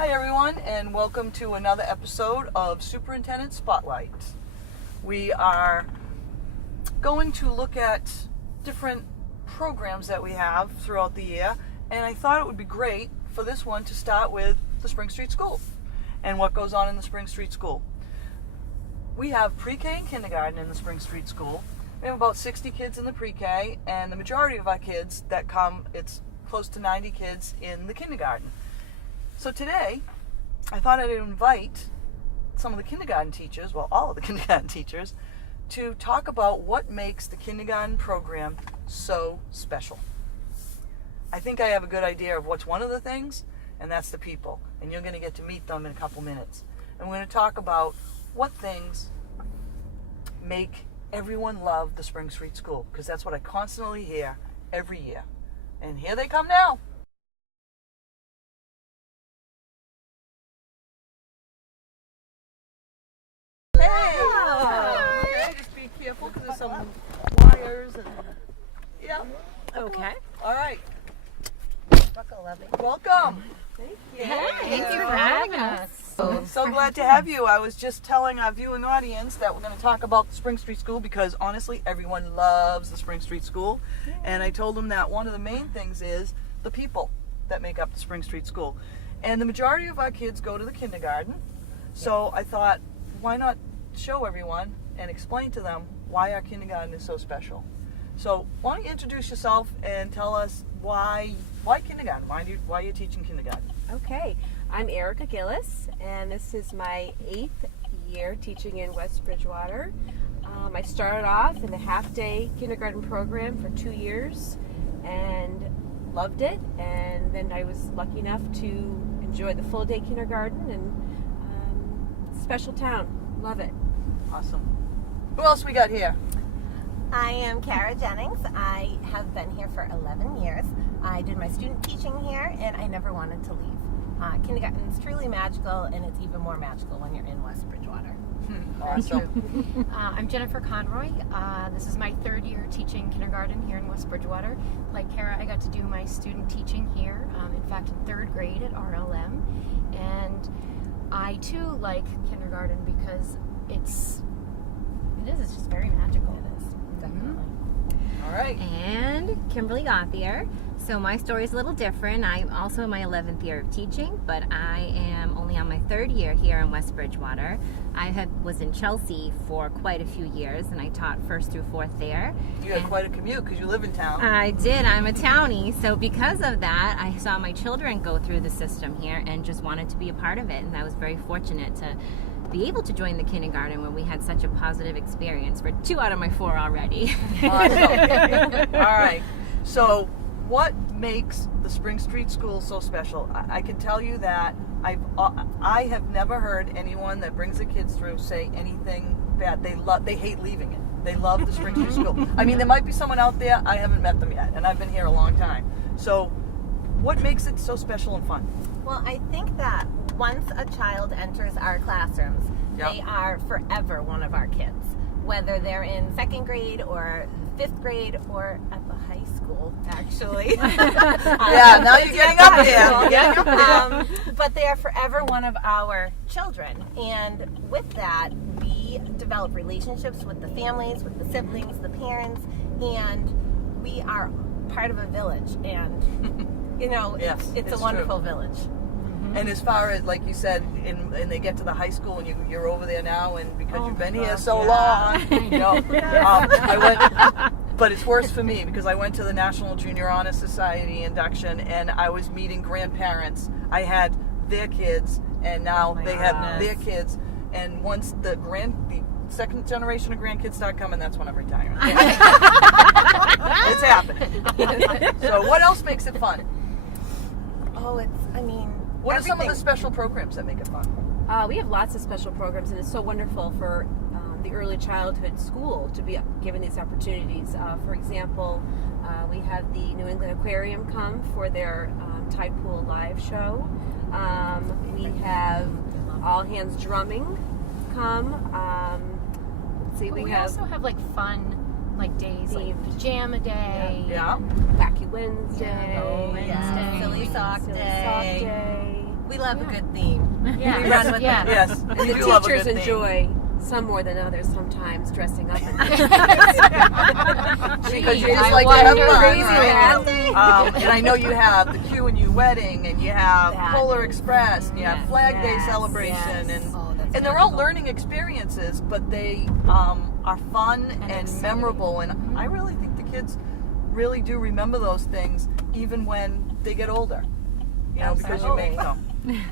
Hi everyone, and welcome to another episode of Superintendent Spotlight. We are going to look at different programs that we have throughout the year, and I thought it would be great for this one to start with the Spring Street School and what goes on in the Spring Street School. We have pre-K and kindergarten in the Spring Street School. We have about 60 kids in the pre-K, and the majority of our kids that come, it's close to 90 kids in the kindergarten. So today, I thought I'd invite some of the kindergarten teachers, well, all of the kindergarten teachers, to talk about what makes the kindergarten program so special. I think I have a good idea of what's one of the things, and that's the people. And you're going to get to meet them in a couple minutes. And we're going to talk about what things make everyone love the Spring Street School, because that's what I constantly hear every year. And here they come now. Okay, just be careful because there's some wires and yeah. Okay. All right. Buckle lovely. Welcome. Thank you. Thank you for having us. So glad to have you. I was just telling our viewing audience that we're going to talk about the Spring Street School because honestly, everyone loves the Spring Street School. And I told them that one of the main things is the people that make up the Spring Street School. And the majority of our kids go to the kindergarten. So I thought, why not show everyone and explain to them why our kindergarten is so special. So why don't you introduce yourself and tell us why kindergarten? Why are you teaching kindergarten? Okay. I'm Erica Gillis, and this is my 8th year teaching in West Bridgewater. I started off in the half-day kindergarten program for 2 years and loved it, and then I was lucky enough to enjoy the full-day kindergarten, and special town. Love it. Awesome. Who else we got here? I am Kara Jennings. I have been here for 11 years. I did my student teaching here, and I never wanted to leave. Kindergarten is truly magical, and it's even more magical when you're in West Bridgewater. Awesome. I'm Jennifer Conroy. This is my 3rd year teaching kindergarten here in West Bridgewater. Like Kara, I got to do my student teaching here, in fact in 3rd grade at RLM. And I too like kindergarten because it's just very magical. It is, definitely. All right. And Kimberly Gauthier. So my story is a little different. I'm also in my 11th year of teaching, but I am only on my 3rd year here in West Bridgewater. Was in Chelsea for quite a few years, and I taught 1st through 4th there. You had quite a commute because you live in town. I did. I'm a townie. So because of that, I saw my children go through the system here and just wanted to be a part of it. And I was very fortunate to be able to join the kindergarten where we had such a positive experience for 2 out of my 4 already. Awesome. All right. So what makes the Spring Street School so special? I can tell you that I have never heard anyone that brings the kids through say anything bad. They hate leaving it. They love the Spring Street School. I mean, there might be someone out there, I haven't met them yet, and I've been here a long time. So what makes it so special and fun? Well, I think that once a child enters our classrooms, Yep. they are forever one of our kids. Whether they're in 2nd grade or 5th grade or at the high school, actually. Yeah, now you're getting up there. Yeah. But they are forever one of our children. And with that, we develop relationships with the families, with the siblings, the parents, and we are part of a village. And, Yes, it's a it's wonderful true. village. And as far as, like you said, and they get to the high school and you're over there now, and because you've been here so long, I went, but it's worse for me because I went to the National Junior Honor Society induction and I was meeting grandparents. I had their kids and now they have their kids. And once the 2nd generation of grandkids start coming, that's when I'm retiring. It's happening. So what else makes it fun? What are some of the special programs that make it fun? We have lots of special programs, and it's so wonderful for the early childhood school to be given these opportunities. For example, we have the New England Aquarium come for their tide pool live show. We have All Hands Drumming come. We also have like fun days, like pajama day. Yeah. Wacky Wednesday. Silly Sock Day. We love a good theme. Yeah. We run with Yeah. it. Yes, and The you do love a teachers good theme. enjoy some more than others sometimes dressing up in Because you Gee, just I like to have wonder. fun, Crazy right? And I know you have the Q&U wedding, and you have That. Polar Express, and you have Yes, Flag Day yes, celebration, yes. and Oh, that's and they're all learning experiences, but they are fun and exciting. memorable. And I really think the kids really do remember those things, even when they get older. You know, because you make them.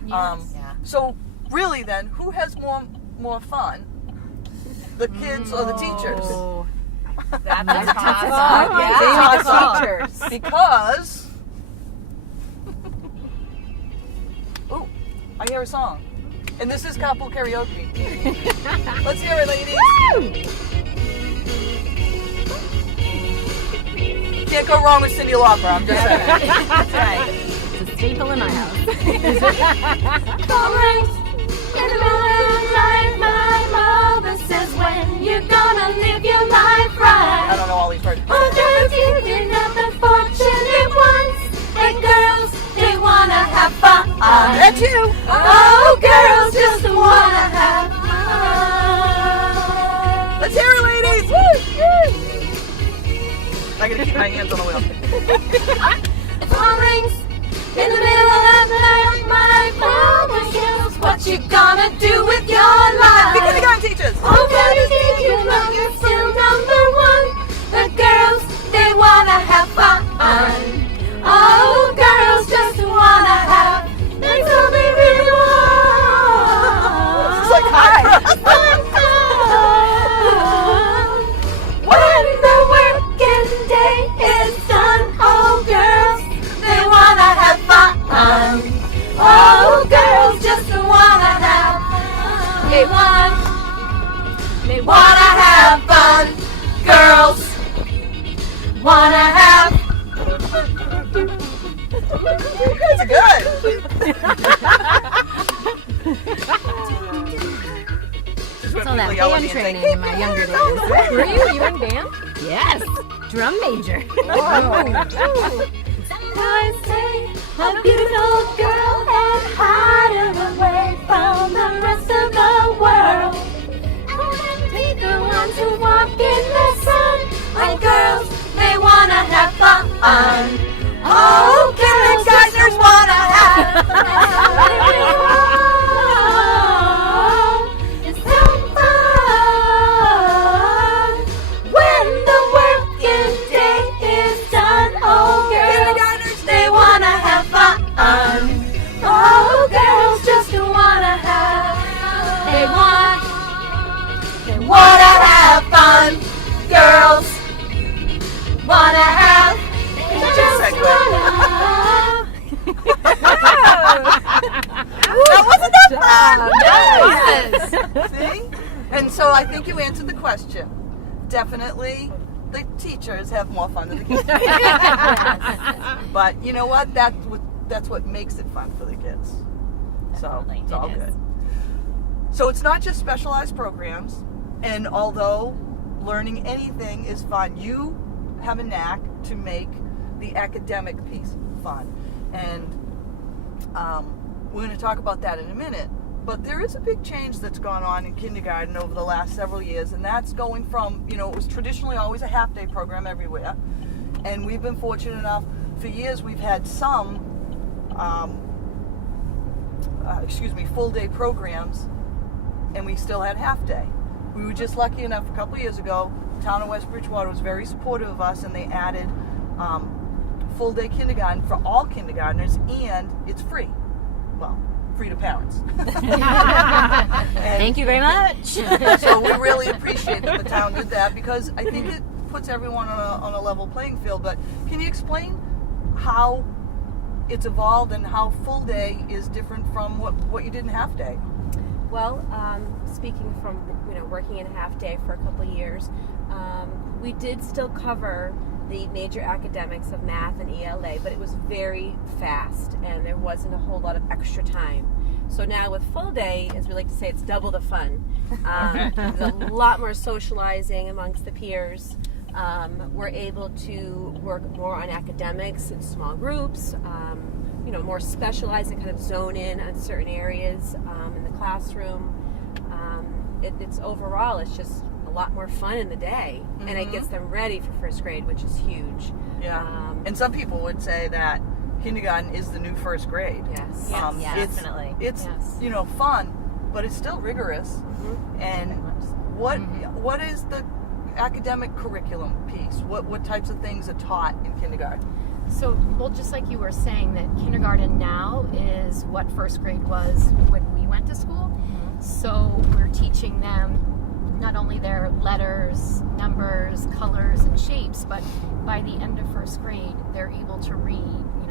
Yeah. So really, then, who has more fun? The kids or the teachers? Oh, That's a toss oh, up. maybe Yeah. the teachers. Because ooh, I hear a song. And this is Carpool Karaoke. Let's hear it, ladies. Can't go wrong with Cyndi Lauper, I'm just saying. That's right. It's a staple in my house. In the middle of the night, my mother says, when you're gonna live your life I right. don't know all these words. Oh, girls, you're not the fortunate ones. And girls, they wanna have fun. That's you. Oh, girls just wanna have fun. Let's hear it, ladies. I gotta keep my hands on the wheel. The phone rings in the middle of the night. My mother yells, what you gonna do with your The life? kindergarten teachers. Oh, girls, did you know you're still number one? The girls, they wanna have fun. Oh, girls just wanna have. That's all they really want. It's like high. Fun. When the working day is done, oh, girls, they wanna have fun. Oh, girls just wanna have fun. They wanna have fun. Girls wanna have. It's good. So that band training in my younger days. Were you in band? Yes, drum major. I say a beautiful girl and hide away from the rest of the world. Be the ones who walk in the sun. Oh, girls, they wanna have fun. Oh, kindergartners wanna have fun. It's so fun when the working day is done. Oh, girls, they wanna have fun. Oh, girls just wanna have. They wanna have fun. Girls wanna have. They just wanna have. That wasn't that fun. Yes. See? And so I think you answered the question. Definitely the teachers have more fun than the kids. But you know what? That's what makes it fun for the kids. So it's all good. So it's not just specialized programs, and although learning anything is fun, you have a knack to make the academic piece fun. And we're going to talk about that in a minute. But there is a big change that's gone on in kindergarten over the last several years, and that's going from, it was traditionally always a half-day program everywhere. And we've been fortunate enough, for years we've had some, full-day programs, and we still had half-day. We were just lucky enough a couple of years ago, the town of West Bridgewater was very supportive of us, and they added full-day kindergarten for all kindergartners, and it's free. Well, free to parents. Thank you very much. So we really appreciate that the town did that, because I think it puts everyone on a level playing field. But can you explain how it's evolved and how full day is different from what you did in half day? Well, speaking from working in a half day for a couple of years, we did still cover the major academics of math and ELA, but it was very fast and there wasn't a whole lot of extra time. So now with full day, as we like to say, it's double the fun. There's a lot more socializing amongst the peers. We're able to work more on academics in small groups, more specialized and kind of zone in on certain areas in the classroom. It's overall, it's just a lot more fun in the day, and it gets them ready for first grade, which is huge. Yeah. And some people would say that kindergarten is the new first grade. Yes. Definitely. It's Yes. fun, but it's still rigorous. And what is the academic curriculum piece? What types of things are taught in kindergarten? So, well, just like you were saying, that kindergarten now is what first grade was when we went to school. So we're teaching them not only their letters, numbers, colors, and shapes, but by the end of first grade, they're able to read,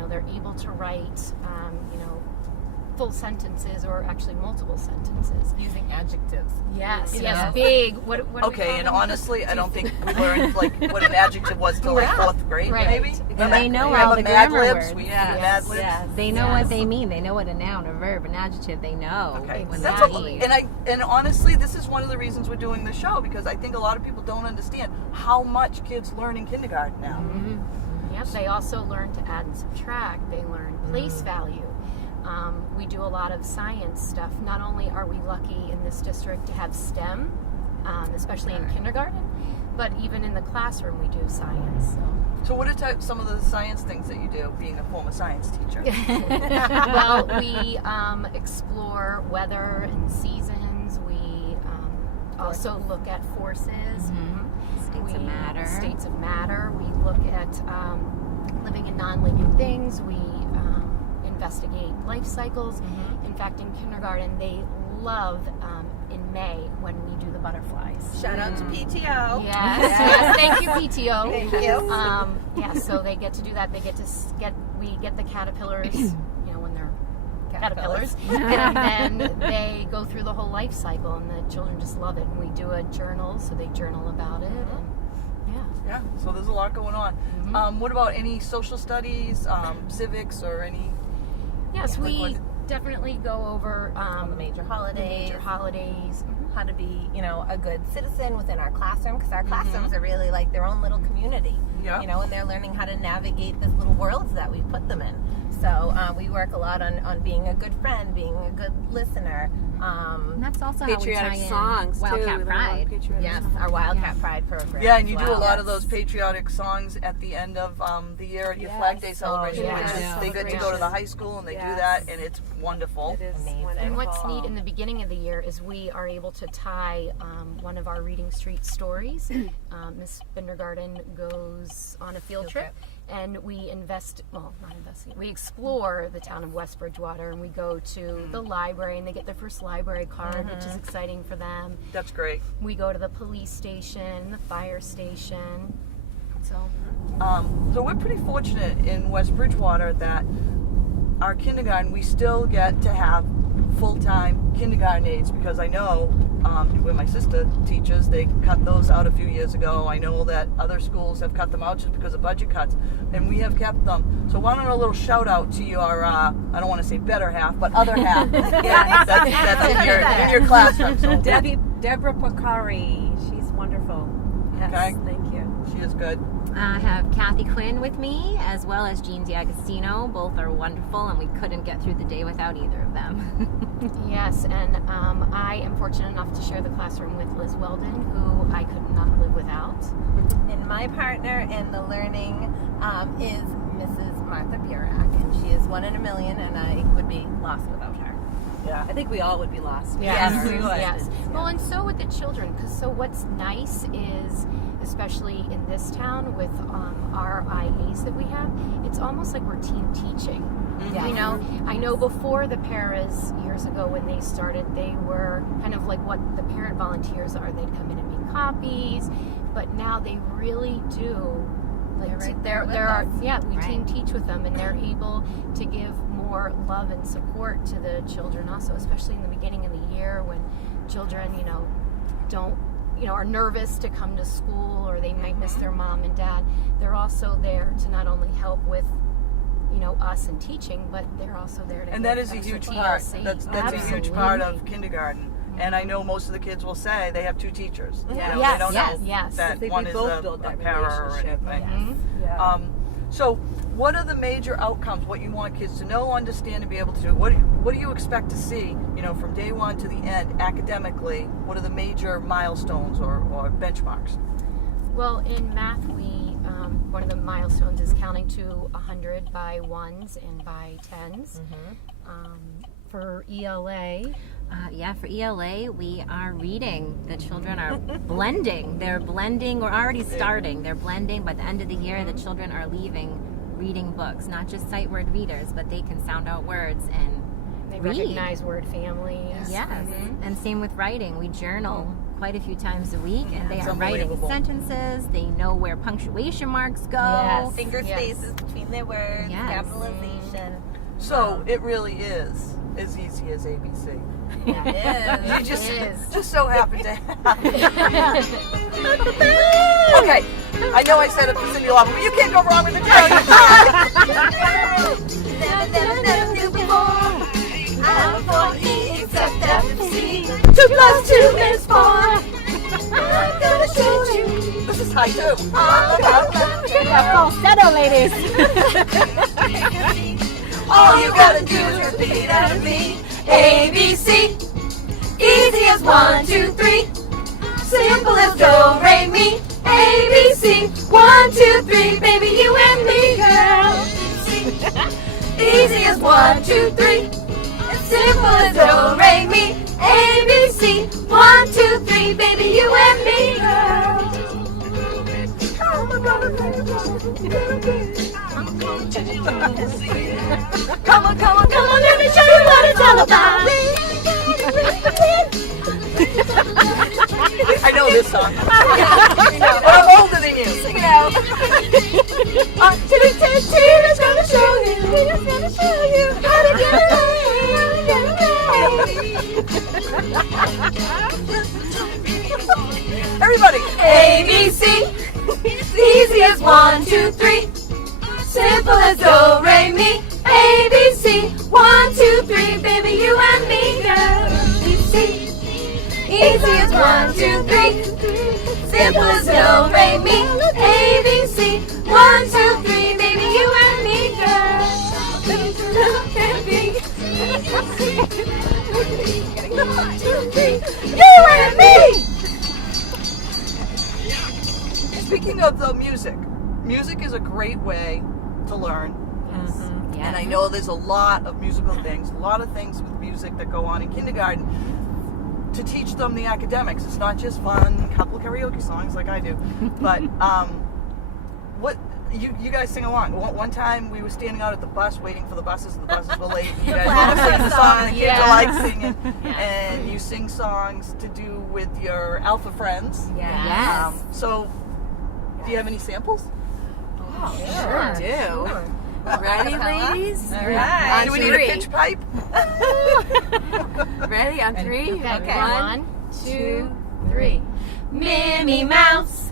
they're able to write, full sentences or actually multiple sentences. Using adjectives. Yes, Yeah. big. What do we Okay, call and them? honestly, I don't think we learned what an adjective was till Right. 4th grade, Right. maybe. And they know Remember all the Mad grammar Libs? words. We used Yes, to do Mad Libs. yes. They know what they mean. They know what a noun, a verb, an adjective. They know Okay, when that's they're a, here. and honestly, this is one of the reasons we're doing the show, because I think a lot of people don't understand how much kids learn in kindergarten now. Yep, they also learn to add and subtract. They learn place value. We do a lot of science stuff. Not only are we lucky in this district to have STEM, especially in kindergarten, but even in the classroom we do science. So what are some of the science things that you do, being a former science teacher? Well, we explore weather and seasons. We also look at forces. States of matter. States of matter. We look at living and non-living things. We investigate life cycles. In fact, in kindergarten, they love in May when we do the butterflies. Shout out to PTO. Yes, thank you, PTO. Thank you. Yeah, so they get to do that. They get to we get the caterpillars, when they're caterpillars, and then they go through the whole life cycle, and the children just love it. And we do a journal, so they journal about it. And, Yeah, so there's a lot going on. What about any social studies, civics, or any? yes, Like we what- definitely go over All the major holidays. Mm-hmm. How to be, a good citizen within our classroom, because our classrooms are really like their own little community. Yeah. And they're learning how to navigate this little worlds that we've put them in. So we work a lot on being a good friend, being a good listener. And that's also Patriotic how we tie in songs, Wildcat too. Pride. Yes, our Wildcat Pride program. Yeah, and as you do a well. lot of those patriotic songs at the end of the year at your Flag Day celebration, yeah. which is Yeah. they get to go to the high school and they do that, and it's wonderful. It is Amazing. wonderful. And what's neat in the beginning of the year is we are able to tie one of our Reading Street stories. Miss Bindergarten goes on a field trip, and we we explore the town of West Bridgewater, and we go to the library, and they get their first library card, which is exciting for them. That's great. We go to the police station, the fire station. So So we're pretty fortunate in West Bridgewater that our kindergarten, we still get to have full-time kindergarten aides, because I know where my sister teaches, they cut those out a few years ago. I know that other schools have cut them out just because of budget cuts, and we have kept them. So why don't a little shout out to your, I don't want to say better half, but other half. that's in your classroom. So Deborah Pocari. She's wonderful. Yes, Okay. thank you. she is good. I have Kathy Quinn with me, as well as Jean D'Agostino. Both are wonderful, and we couldn't get through the day without either of them. yes, and I am fortunate enough to share the classroom with Liz Weldon, who I could not live without. And my partner in the learning is Mrs. Martha Burak, and she is 1 in a million, and I would be lost without her. Yeah. I think we all would be lost. Yes, we would. Yes. Well, and so with the children, because so what's nice is, especially in this town with our IAs that we have, it's almost like we're team teaching. Yeah. I know before the paras years ago when they started, they were kind of like what the parent volunteers are. They'd come in and make copies, but now they really do. Like They're right there with we Right. team teach with them, and they're able to give more love and support to the children also, especially in the beginning of the year when children, are nervous to come to school, or they might miss their mom and dad. They're also there to not only help with, us in teaching, but they're also there to And give that is a extra huge part. TLC. That's a huge part of kindergarten. And I know most of the kids will say they have two teachers. You know, Yes, they don't yes, know yes. that I think one we is both a built that para or relationship. anything. Yeah. So, what are the major outcomes? What you want kids to know, understand, and be able to do? What do you expect to see? You know, from day one to the end, academically. What are the major milestones or benchmarks? Well, in math, one of the milestones is counting to 100 by ones and by tens. For ELA, For ELA, we are reading. The children are blending. They're blending. We're already starting. They're blending. By the end of the year, the children are leaving reading books, not just sight word readers, but they can sound out words and they read. recognize word families. Yes. And same with writing. We journal quite a few times a week, and they It's are writing unbelievable. sentences. They know where punctuation marks go. Yes. Finger Yes. spaces between their words, Yes. capitalization. So it really is as easy as ABC. Yeah. You just It is. just so happen to have. Okay, I know I said it for Cindy Lauper, but you can't go wrong with the girl. Never knew before. I'm for E except FC. 2 + 2 is 4. I'm gonna show you This is high too. all about love. Falsetto, ladies. All you gotta do is repeat after me. ABC. Easy as 1, 2, 3. Simple as do, re, mi. ABC. 1, 2, 3. Baby, you and me, girl. Easy as 1, 2, 3. Simple as do, re, mi. ABC. 1, 2, 3. Baby, you and me, girl. Come on, let me show you what it's all about. I know this song. But I'm older than you. Sing it out. Tina's gonna show you. Tina's gonna show you how to get away. Everybody. ABC. Easy as 1, 2, 3. Simple as do, re, mi. ABC. 1, 2, 3. Baby, you and me, girl. ABC. Easy as 1, 2, 3. Simple as do, re, mi. ABC. 1, 2, 3. Baby, you and me, girl. One, 2, 3. You and me. Speaking of the music is a great way to learn. And I know there's a lot of musical things, a lot of things with music that go on in kindergarten to teach them the academics. It's not just fun, couple karaoke songs like I do, but what you guys sing along. One time we were standing out at the bus waiting for the buses, and the buses were late. You guys sing the song, and the kids are like singing, and you sing songs to do with your alpha friends. Yes. So, do you have any samples? Sure do. Ready, ladies? All right. Do we need a pitch pipe? Ready on 3? Okay. 1, 2, 3. Minnie Mouse,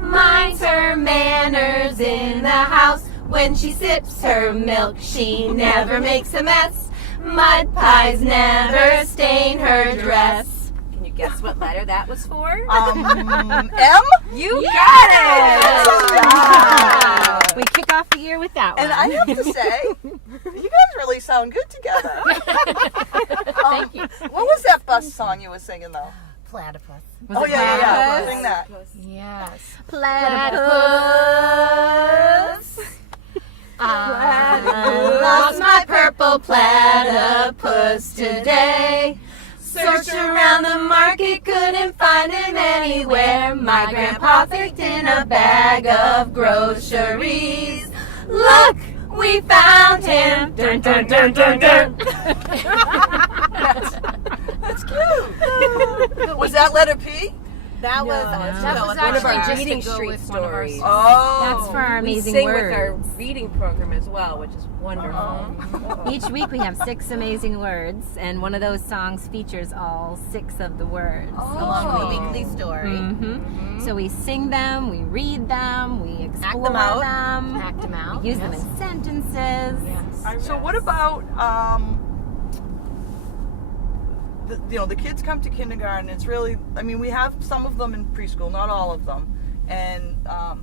minds her manners in the house. When she sips her milk, she never makes a mess. Mud pies never stain her dress. Can you guess what letter that was for? M? You got it! We kick off the year with that one. And I have to say, you guys really sound good together. Thank you. What was that bus song you were singing though? Platypus. Oh yeah. Sing that. Yes. Platypus. I lost my purple platypus today. Searched around the market, couldn't find him anywhere. My grandpa picked in a bag of groceries. Look, we found him. Dun, dun, dun, dun, dun. That's cute. Was that letter P? That was That was one of our actually reading just to go street with one of our stories. songs. Oh. That's for our We amazing sing words. with our reading program as well, which is wonderful. Each week we have 6 amazing words, and one of those songs features all 6 of the words. along with the weekly story. Mm-hmm. So we sing them, we read them, we explore them out. them, Act them out. we use them in sentences. Yes. So what about the kids come to kindergarten. It's really, I mean, we have some of them in preschool, not all of them, and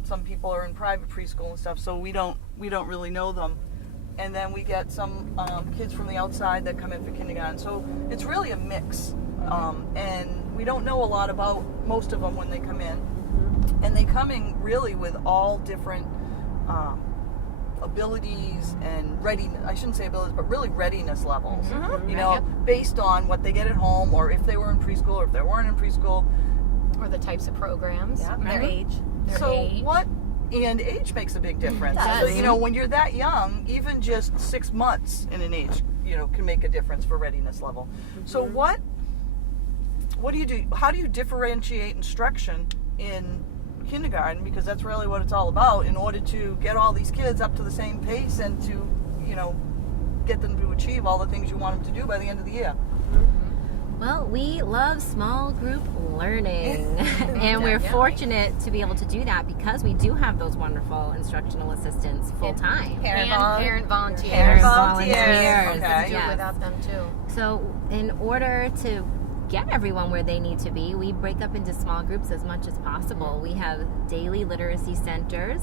some people are in private preschool and stuff. So we don't really know them. And then we get some kids from the outside that come in for kindergarten. So it's really a mix. And we don't know a lot about most of them when they come in. And they come in really with all different abilities and readiness. I shouldn't say abilities, but really readiness levels. You know, based on what they get at home, or if they were in preschool, or if they weren't in preschool. Or the types of programs. Yeah, their age. And age makes a big difference. It So, does. you know, when you're that young, even just 6 months in an age, you know, can make a difference for readiness level. So what do you do? How do you differentiate instruction in kindergarten? Because that's really what it's all about, in order to get all these kids up to the same pace and to, you know, get them to achieve all the things you want them to do by the end of the year. Well, we love small group learning, and we're fortunate to be able to do that because we do have those wonderful instructional assistants full time. And parent volunteers. Parent volunteers. volunteers. Okay. Do it without them too. So in order to get everyone where they need to be, we break up into small groups as much as possible. We have daily literacy centers,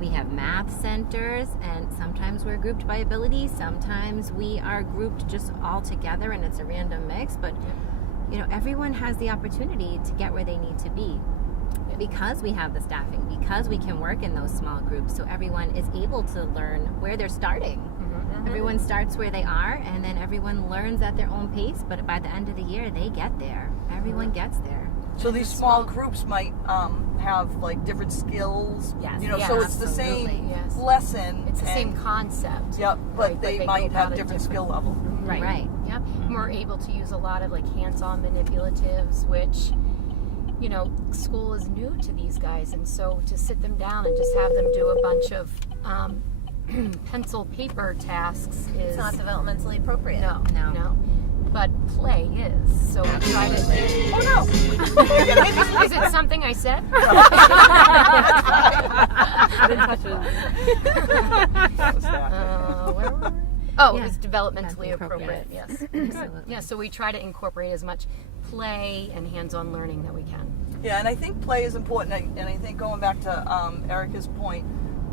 we have math centers, and sometimes we're grouped by ability, sometimes we are grouped just all together and it's a random mix, but you know, everyone has the opportunity to get where they need to be because we have the staffing, because we can work in those small groups, so everyone is able to learn where they're starting. Everyone starts where they are, and then everyone learns at their own pace, but by the end of the year, they get there. Everyone gets there. So these small groups might have like different skills. Yes. You know, Yeah, so it's the absolutely, same yes. lesson. It's the same and- concept. Yep, but Right, they go might about have it different skill level. Right. Yep. And we're able to use a lot of like hands-on manipulatives, which, you know, school is new to these guys, and so to sit them down and just have them do a bunch of pencil paper tasks is It's not developmentally appropriate. no. But play is. So we try to. Oh no! Is it something I said? What was that? Where were we? Oh, Yeah. it's developmentally Appropriate. appropriate. Yes. Absolutely. Yeah. So we try to incorporate as much play and hands-on learning that we can. Yeah, and I think play is important. And I think going back to Erica's point,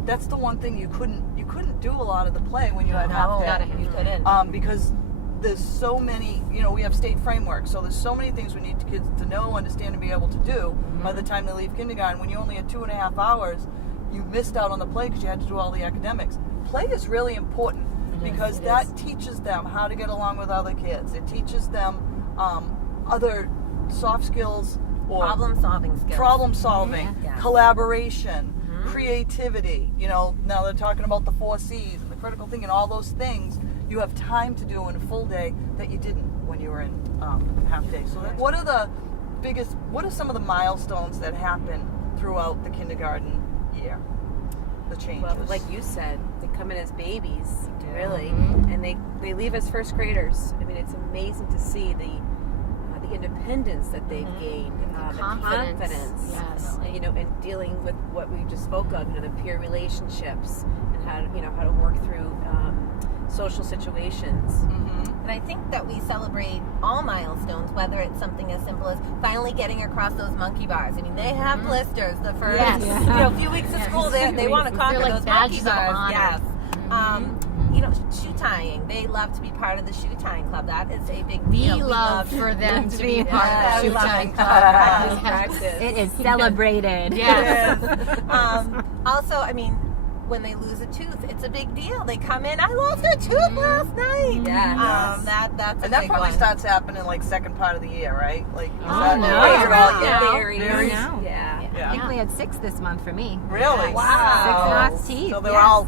that's the one thing you couldn't do a lot of the play when you had half not a day. half You couldn't. Because there's so many, you know, we have state frameworks, so there's so many things we need kids to know, understand, and be able to do by the time they leave kindergarten. When you only had 2.5 hours, you missed out on the play because you had to do all the academics. Play is really important because that teaches them how to get along with other kids. It teaches them other soft skills or Problem-solving skills. problem solving, Yeah. collaboration, creativity. You know, now they're talking about the 4 C's and the critical thinking and all those things you have time to do in a full day that you didn't when you were in half day. So what are some of the milestones that happen throughout the kindergarten year? The changes. Well, like you said, they come in as babies, really, and they leave as first graders. I mean, it's amazing to see the independence that they've gained, the confidence, Yes. you know, in dealing with what we just spoke of, you know, the peer relationships and how to work through social situations. And I think that we celebrate all milestones, whether it's something as simple as finally getting across those monkey bars. I mean, they have blisters the first few weeks of school. They want to conquer like those monkey badges of bars. honor. Yes. You know, shoe tying. They love to be part of the shoe tying club. That is a big We deal. love for them to be part Yeah, of we the love Shoe-Tying it. Club. Practice. It is celebrated. Yes. Also, I mean, when they lose a tooth, it's a big deal. They come in, I lost a tooth last night. Yeah. That's a and that big probably one. starts happening like second part of the year, right? Like, is Oh, that no. those are all- Yeah. Berries. No. Yeah. Yeah. I think we had 6 this month for me. Really? Wow. 6 lost teeth. So they're all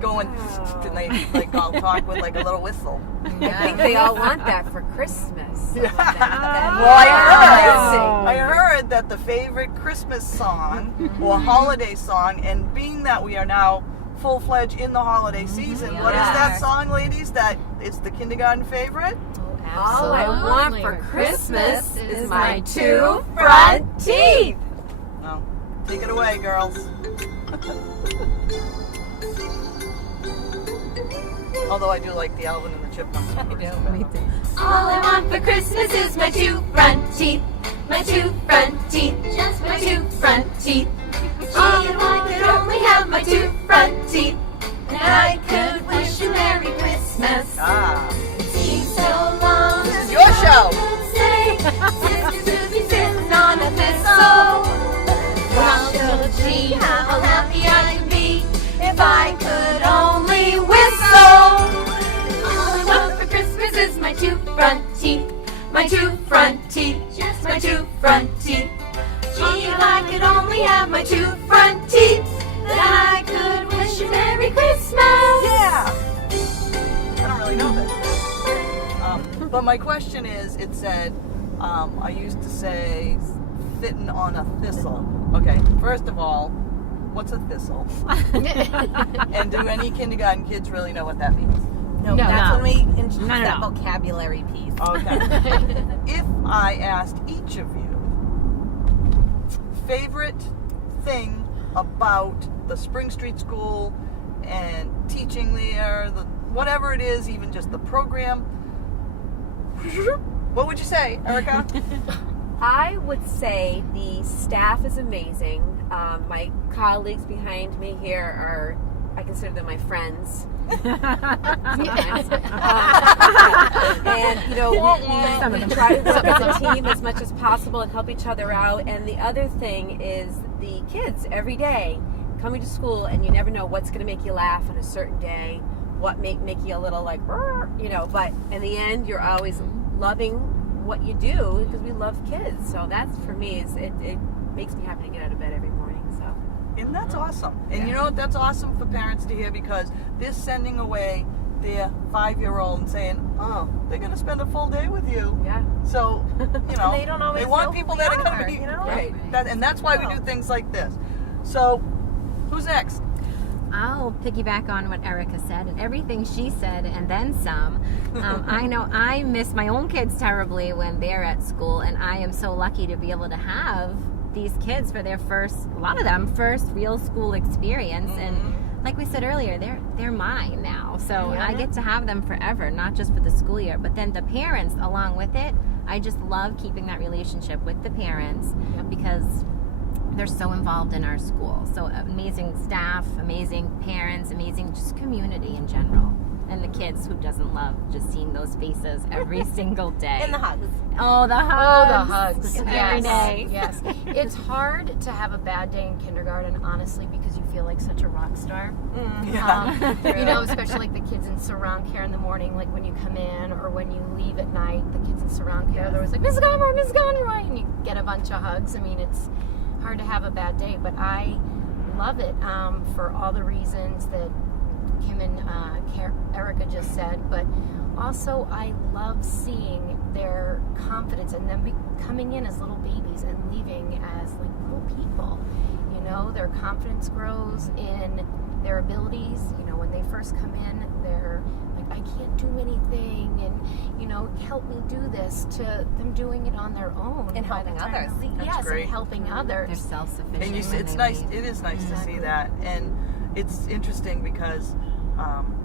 going, and they like all talk with like a little whistle. I think they all want that for Christmas. Well, Oh. I heard that the favorite Christmas song or holiday song, and being that we are now full-fledged in the holiday season, what is that song, ladies, that is the kindergarten favorite? All I want for Absolutely. Christmas is my 2 2 front teeth. No. Take it away, girls. Although I do like the Alvin and the Chipmunks. I do. Me too. All I want for Christmas is my two front teeth. My two front teeth. Just my two front teeth. Gee, if I could only have my two front teeth, then I could wish you Merry Christmas. It seems so long. This is your show. Say, sisters would be sitting on a thistle. Well, gee, how happy I could be if I could only whistle. All I want for Christmas is my two front teeth. My two front teeth. Just my two front teeth. Gee, if I could only have my two front teeth, then I could wish you Merry Christmas. Yeah. I don't really know that. But my question is, it said, I used to say, sitting on a thistle. Okay, first of all, what's a thistle? And do any kindergarten kids really know what that means? No, No. that's when we introduce No. that vocabulary piece. Okay. If I asked each of you favorite thing about the Spring Street School and teaching there, whatever it is, even just the program, what would you say, Erica? I would say the staff is amazing. My colleagues behind me here are, I consider them my friends. Sometimes. And, you know, we try to work as a team as much as possible and help each other out. And the other thing is the kids every day coming to school, and you never know what's going to make you laugh on a certain day, what make you a little like, you know, but in the end, you're always loving what you do because we love kids. So that's, for me, it makes me happy to get out of bed every morning. So. And that's awesome. And you know what? That's awesome for parents to hear, because they're sending away their 5-year-old and saying, oh, they're going to spend a full day with you. Yeah. So, you know, They don't always want know people who that we are going to are, be, you know? right. And that's why we do things like this. So, who's next? I'll piggyback on what Erica said and everything she said and then some. I know I miss my own kids terribly when they're at school, and I am so lucky to be able to have these kids for their first, a lot of them, first real school experience. And like we said earlier, they're mine now. So I get to have them forever, not just for the school year, but then the parents along with it. I just love keeping that relationship with the parents because they're so involved in our school. So amazing staff, amazing parents, amazing just community in general. And the kids, who doesn't love just seeing those faces every single day. And the hugs. Oh, the hugs. Oh, the hugs. Every day. Yes. It's hard to have a bad day in kindergarten, honestly, because you feel like such a rock star. You know, especially like the kids in surround care in the morning, like when you come in or when you leave at night, the kids in surround care, they're always like, Miss Conroy, Miss Conroy, and you get a bunch of hugs. I mean, it's hard to have a bad day, but I love it for all the reasons that Kim and Erica just said, but also I love seeing their confidence and them coming in as little babies and leaving as like little people. You know, their confidence grows in their abilities. You know, when they first come in, they're like, I can't do anything, and you know, help me do this, to them doing it on their own And helping others. That's great. And helping others. They're self-sufficient. And it's nice. It is nice to see that, and it's interesting because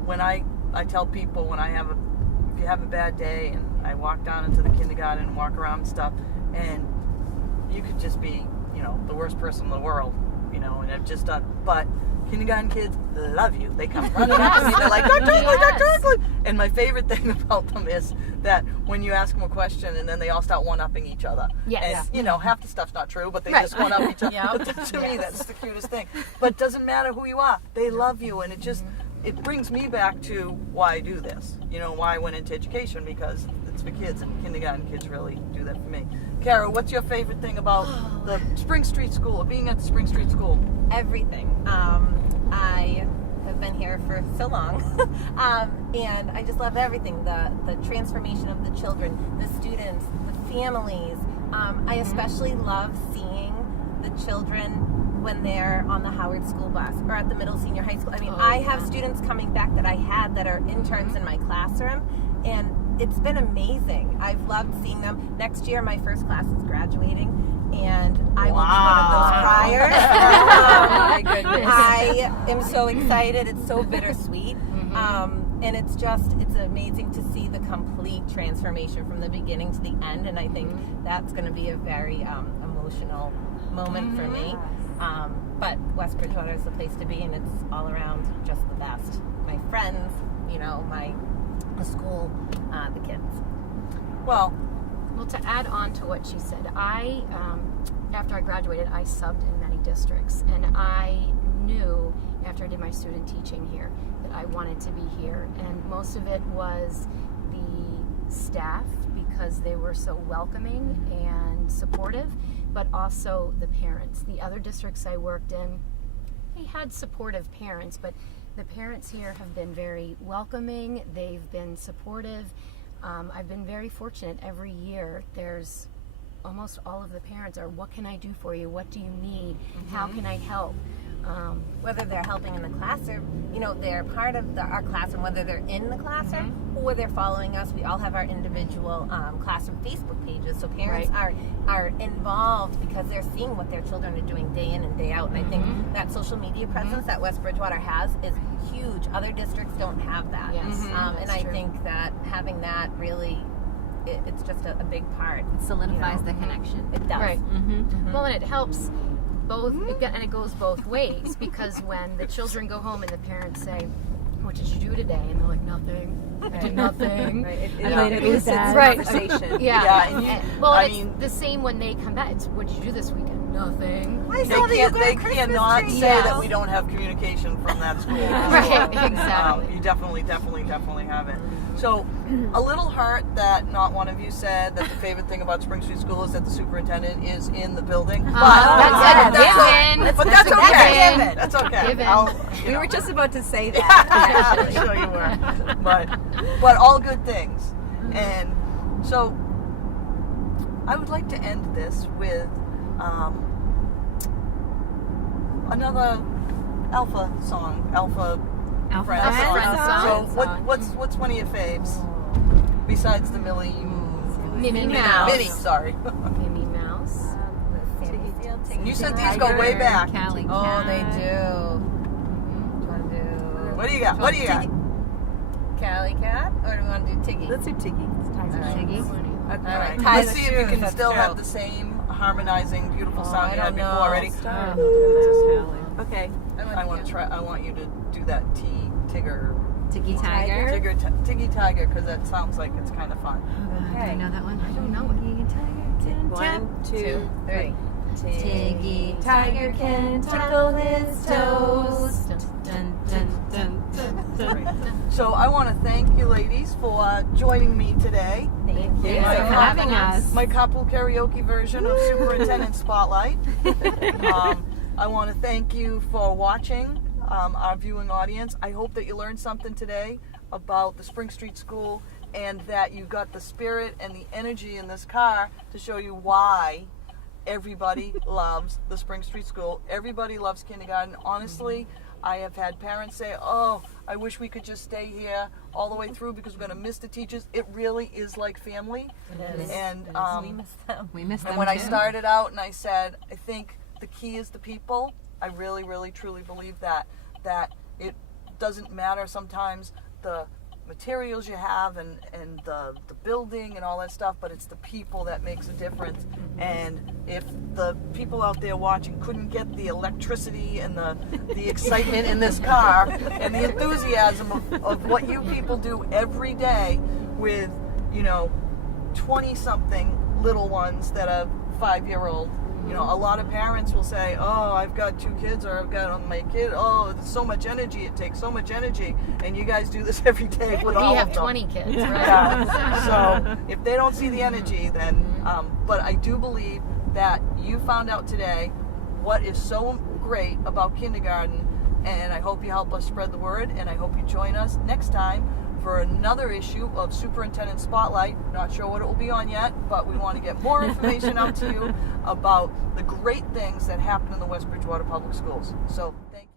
when I tell people when if you have a bad day, and I walk down into the kindergarten and walk around and stuff, and you could just be, you know, the worst person in the world, you know, and I've just done, but kindergarten kids love you. They come running up to me. They're like, Dr. Eckley, Dr. Eckley. And my favorite thing about them is that when you ask them a question and then they all start one-upping each other. Yes. And, you know, half the stuff's not true, but they just one-up each other. But to me, that's the cutest thing. But it doesn't matter who you are. They love you, and it brings me back to why I do this. You know, why I went into education, because it's for kids, and kindergarten kids really do that for me. Kara, what's your favorite thing about the Spring Street School, or being at the Spring Street School? Everything. I have been here for so long, and I just love everything. The transformation of the children, the students, the families. I especially love seeing the children when they're on the Howard School bus or at the middle senior high school. I mean, I have students coming back that I had that are interns in my classroom, and it's been amazing. I've loved seeing them. Next year, my first class is graduating, and I will be one of those criers. Oh my goodness. I am so excited. It's so bittersweet. and it's amazing to see the complete transformation from the beginning to the end, and I think that's going to be a very emotional moment for me. But West Bridgewater is the place to be, and it's all around just the best. My friends, the school, the kids. Well, to add on to what she said, after I graduated, I subbed in many districts, and I knew after I did my student teaching here that I wanted to be here, and most of it was the staff, because they were so welcoming and supportive, but also the parents. The other districts I worked in, they had supportive parents, but the parents here have been very welcoming, they've been supportive. I've been very fortunate. Every year there's almost all of the parents are, what can I do for you? What do you need? How can I help? Whether they're helping in the classroom, they're part of our classroom, whether they're in the classroom or they're following us. We all have our individual classroom Facebook pages, so parents are involved because they're seeing what their children are doing day in and day out. And I think that social media presence that West Bridgewater has is huge. Other districts don't have that. Yes. And I think that having that really, it's just a big part. It solidifies the connection. It does. Right. Well, and it helps both, and it goes both ways, because when the children go home and the parents say, what did you do today? And they're like, nothing. I did nothing. It is that conversation. Yeah. I it's the same when they come back. It's, what did you do this weekend? Nothing. I saw that you got They a Christmas cannot tree. say that we don't have communication from that school. Right, exactly. You definitely have it. So, a little hurt that not one of you said that the favorite thing about Spring Street School is that the superintendent is in the building. But That's a given. But that's That's a okay. given. That's okay. Given. We were just about to say that. I'm sure you were. But all good things. And so, I would like to end this with another Alpha song. Alpha Friends song. So what's one of your faves besides the Minnie Mouse. Minnie, sorry. Minnie Mouse. You said these go way back. Callie Oh, Cat. they do. Do you want to do? What do you got? What do you got? Callie Cat, or do we want to do Tiggy? Let's do Tiggy. Tiggy. All right. Let's see if you can still have the same harmonizing, beautiful sound you had before. know. Ready? Okay. I want to try. I want you to do that Tigger, Tiggy Tiger. Tiggy Tiger, because that sounds like it's kind of fun. Do I know that one? I don't know. Tiggy Tiger. 1, 2, 3. Tiggy Tiger can twinkle his toes. Dun, dun, dun, dun, dun. So I want to thank you, ladies, for joining me today. Thank you. Thanks for having us. My carpool karaoke version of Superintendent Spotlight. I want to thank you for watching, our viewing audience. I hope that you learned something today about the Spring Street School, and that you got the spirit and the energy in this car to show you why everybody loves the Spring Street School. Everybody loves kindergarten. Honestly, I have had parents say, oh, I wish we could just stay here all the way through because we're going to miss the teachers. It really is like family. It is. And we miss them. We missed them and when I too. started out and I said, I think the key is the people, I really, really, truly believe that it doesn't matter sometimes the materials you have and the building and all that stuff, but it's the people that makes a difference. And if the people out there watching couldn't get the electricity and the excitement in this car and the enthusiasm of what you people do every day with 20-something little ones that are 5-year-old. A lot of parents will say, oh, I've got 2 kids, or I've got my kid, oh, it's so much energy, it takes so much energy, and you guys do this every day with all We have of them. 20 kids, right? Yeah. So if they don't see the energy, then, but I do believe that you found out today what is so great about kindergarten, and I hope you help us spread the word, and I hope you join us next time for another issue of Superintendent Spotlight. Not sure what it will be on yet, but we want to get more information out to you about the great things that happen in the West Bridgewater Public Schools. So, thank you.